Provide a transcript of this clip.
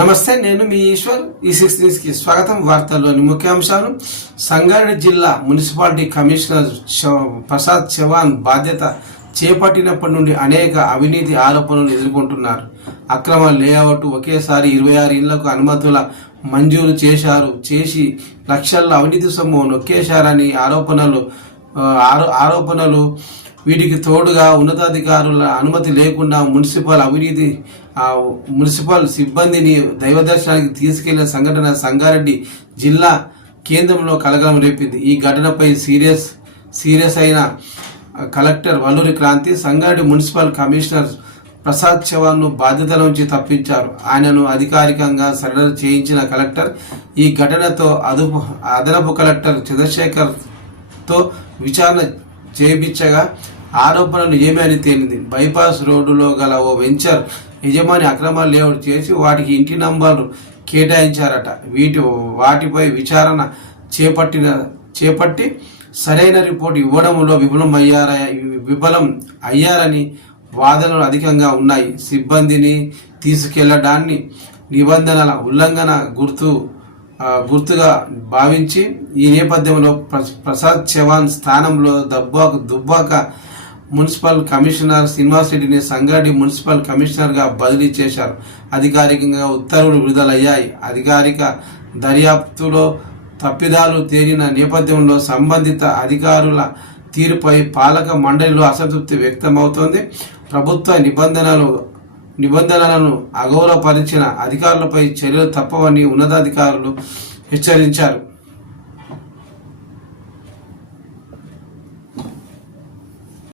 నమస్తే, నేను మీ ఈశ్వర్. ఈ6 న్యూస్ కి స్వాగతం. వార్తల్లోని ముఖ్యాంశాలు. సంగారెడ్డి జిల్లా మున్సిపాలిటీ కమిషనర్ ప్రసాద్ చవాన్ బాధ్యత చేపట్టినప్పటి నుండి అనేక అవినీతి ఆరోపణలు ఎదుర్కొంటున్నారు. అక్రమ లేఅవుట్, ఒకేసారి 26 ఇళ్లకు అనుమతుల మంజూరు చేసి లక్షల అవినీతి సొమ్ము నొక్కేశారని ఆరోపణలు. వీటికి తోడుగా ఉన్నతాధికారుల అనుమతి లేకుండా మున్సిపల్ సిబ్బందిని దైవదర్శనానికి తీసుకెళ్లిన సంఘటన సంగారెడ్డి జిల్లా కేంద్రంలో కలకలం రేపింది. ఈ ఘటనపై సీరియస్ అయిన collector Valluri Kranti Sangareddy municipal commissioner Prasad Chavan ను బాధ్యతల నుంచి తప్పించారు. ఆయనను అధికారికంగా సరెండర్ చేయించిన కలెక్టర్ ఈ ఘటనతో అదనపు కలెక్టర్ చంద్రశేఖర్ తో విచారణ చేయించగా ఆరోపణలు ఏమి అని తేలింది. బైపాస్ రోడ్డులో గల ఓ వెంచర్ యజమాని అక్రమ లేఅవుట్ చేసి వాటికి ఇంటి నంబర్లు కేటాయించారట. వాటిపై విచారణ చేపట్టి సరైన రిపోర్టు ఇవ్వడంలో విఫలం అయ్యారని వాదనలు అధికంగా ఉన్నాయి. సిబ్బందిని తీసుకెళ్లడాన్ని నిబంధనల ఉల్లంఘన గుర్తుగా భావించి ఈ నేపథ్యంలో ప్రసాద్ చవాన్ స్థానంలో దుబ్బాక మున్సిపల్ కమిషనర్ శ్రీనివాస్ రెడ్డిని సంగారెడ్డి మున్సిపల్ కమిషనర్ గా బదిలీ చేశారు. అధికారికంగా ఉత్తర్వులు విడుదలయ్యాయి. అధికారిక దర్యాప్తులో తప్పిదాలు తేలిన నేపథ్యంలో సంబంధిత అధికారుల తీరుపై పాలక మండలిలో అసంతృప్తి వ్యక్తమవుతోంది. ప్రభుత్వ నిబంధనలను అగౌరవపరిచిన అధికారులపై చర్యలు తప్పవని ఉన్నతాధికారులు హెచ్చరించారు.